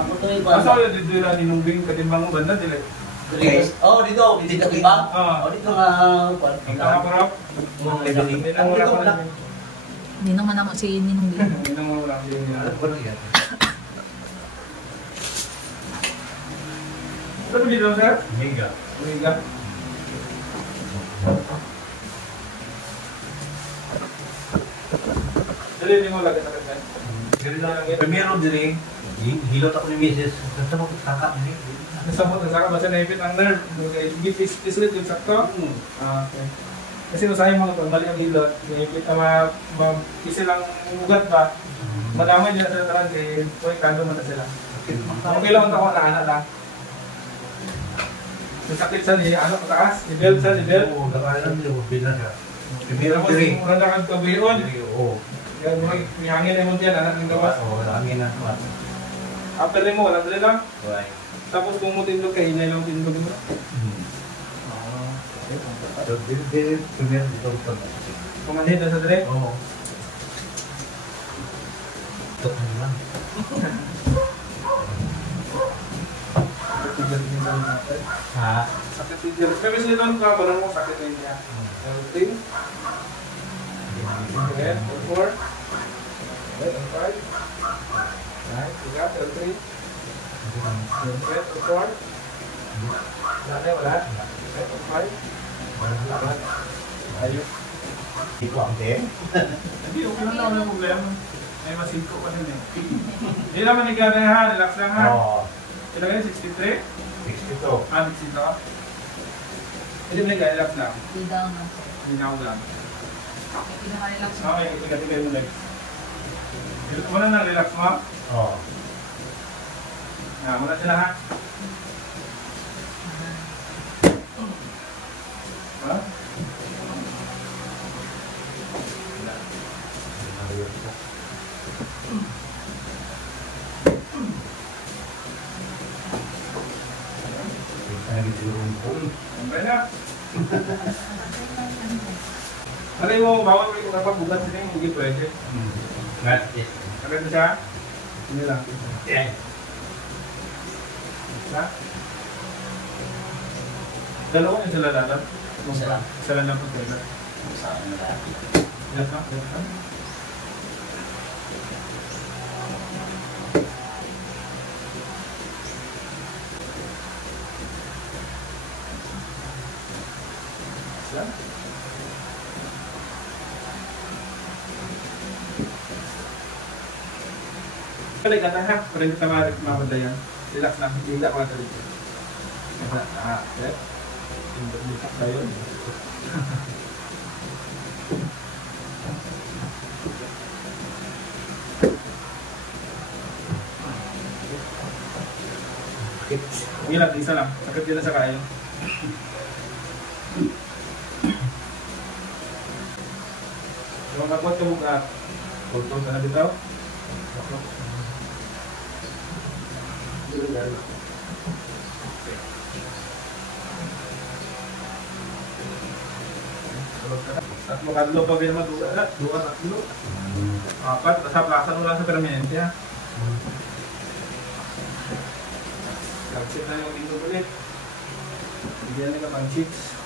Ako to iba. Asa wala dito lang ninungbing katimbang mo banda dili. Oh, dito timbang. Ah. Oh, dito nga kuan. Pagkakarap. Ninong man ako si Ninong Bing. Ninong mo lang din yan. Ano yan? Ano dito sir? Mega. Mega. Dali din mo lagi sa kanya. Dali lang yan. Primero diri, hilot ako ni Mrs. Sa mo saka ni. Nasabot na saka basta naipit ang nerve. Gipis ulit yung sakto. Ah, okay. Kasi usahay mga pag mali ang hilot, naipit na isi lang ugat ba? Madamay nila sa taran kay kado mata sila. Okay lang ako na anak lang. Sakit sa ni ano pataas, ni belt sa ni belt. Oo, nakalan niyo bilang ka. Primero diri. Mura na kag kabiyon. Oo. Yan mo hangin ay mo diyan anak ng gawas. Oo, hangin na. After mo wala dali lang. Right. Tapos kung mo tindog kay inay lang tindog mo. So, dili primero dito pa. Kumanhid na sa dire. Oo. Tok naman. Ha? Sakit tigil. Pero sila doon ka parang mo sakit na niya. Everything. Okay, 4. Okay, 5. Right, you got L3. Okay, 4. Wala na, wala. Okay, 5. Ayun. Di ko ang din. Hindi, okay lang naman yung problema. May masiko pa din eh. Hindi naman ikaw na ha, relax lang ha. Oo. Kailan ngayon, 63? 62. Ah, 60 ka? Hindi mo nag-relax lang. Di daw na. Hinaw lang. Pinaka-relax mo. Okay, tingnan mo legs. Muna na, relax mo. Oo. Muna sila ha. Ha? Sampai na. Ano yung bawal mo yung napabugat sila yung hindi pwede? Ngat, yes. Agad na siya? Hindi lang. Yeah. Ha? Dalawa yung sila dapat? Sila. Sila lang po sila. Saan na lahat? Yan ha? Yan ha? Sila? Balik ka na ha, parang kita mamadayan. Relax lang, hindi ko na dito. Okay. Hindi ka tayo. Hindi lang, isa lang. Sakit din na sa kayo. Yung magkot ka buka, kultong ka na bitaw. At makadlo pa bin dua tatlo. Apat, sa plaza mo lang sa permanente ha. Kapsit na yung linggo ulit. Bigyan nila pang chips.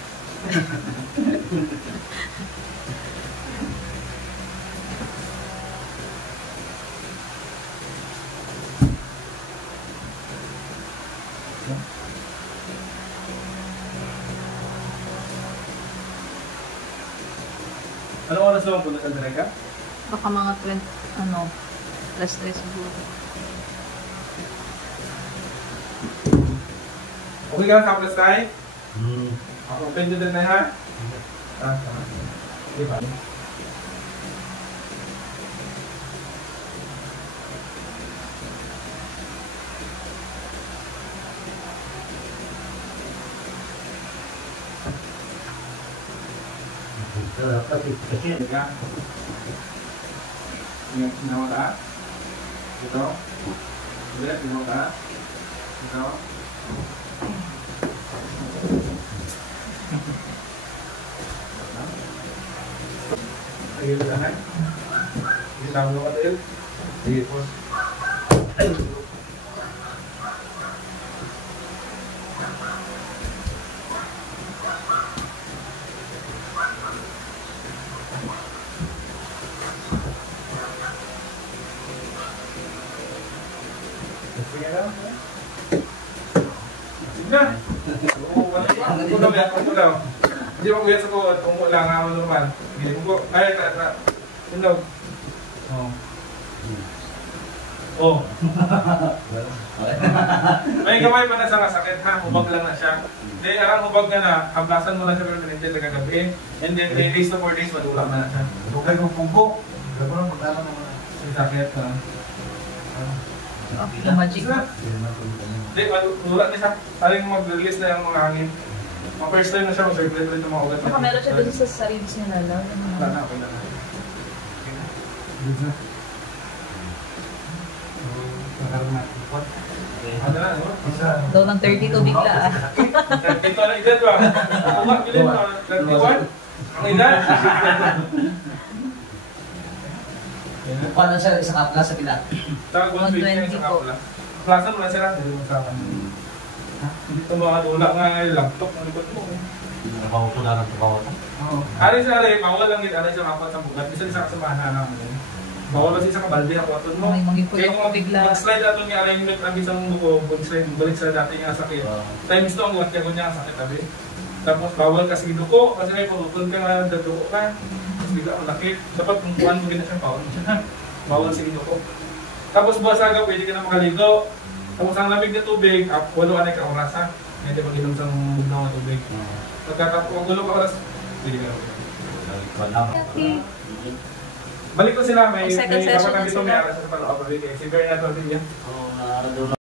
Anong oras naman punta sa Direka? Baka mga 20, +3 siguro. Okay ka sa plus tayo? Ako open din na ha? Di ba? Kasi Teka. Ginawa ka? Ito. Ulit, ginawa ka? Ito. Ayun ka na. Hindi tama ka tayo. Sige po. Sige lang. Sige na. Oo, wala pa. Kung nabiyak ko daw. Hindi mo kuya sa ko, kung wala nga ako naman. Hindi mo ko. Ay, tunog. Oo. Oh. May kamay pa na sa kasakit ha, hubag lang na siya. Then, arang hubag ka na, hablasan mo lang siya permanente sa kagabi. And then, 3 days to 4 days, madulang na siya. Lugay kong pugo. Lugay ko lang magdala naman. Yung sakit na. Okay, magic. Hindi, madulang na siya. Saling mag-release na yung mga hangin. Mga first time na siya, mag-circulate ulit yung mga ugat. Baka meron siya dun sa ribs niya na lang. Wala na, okay na. Good na. Ano na, ano? Daw ng 32 bigla ah. Ito na edad ba? Umak, bilhin mo. 31? Ang edad? Paano siya isang apla sa pila? Tawag 120 sa kapula. Plaza mo na sila. Dali mo sa akin. Dito mga dula nga laptop ng likod mo. Trabaho ko na ng trabaho ko. Ari sa ari, bawal lang din. Ari sa kapat sa bugat. Bisa sa kasamahan namin. Bawal lang sa kabalde ang kwaton mo. May mag-ipot Kaya ako kung bigla. mag-slide nato niya alignment ang isang buko, mag-slide balik sa dati nga sakit. Times 2 ang watya ko niya ang sakit tabi. Tapos bawal kasi duko, kasi may pulutol ka nga daduko ka. Tapos bigla malaki. Dapat kung kuhan mo gina siyang bawal siya. Bawal sige duko. Tapos buwasaga, pwede ka na makaligo. Tapos ang lamig na tubig, 8 anay ka oras ha. Hindi mag-inom sa bugnaw na tubig. Pagkatapos, kung 8 oras, pwede ka na. Balik ko sila, may Second session kapatang na dito, may sila. aras sa palo-upabili. Si Bernardo din yan. Oo,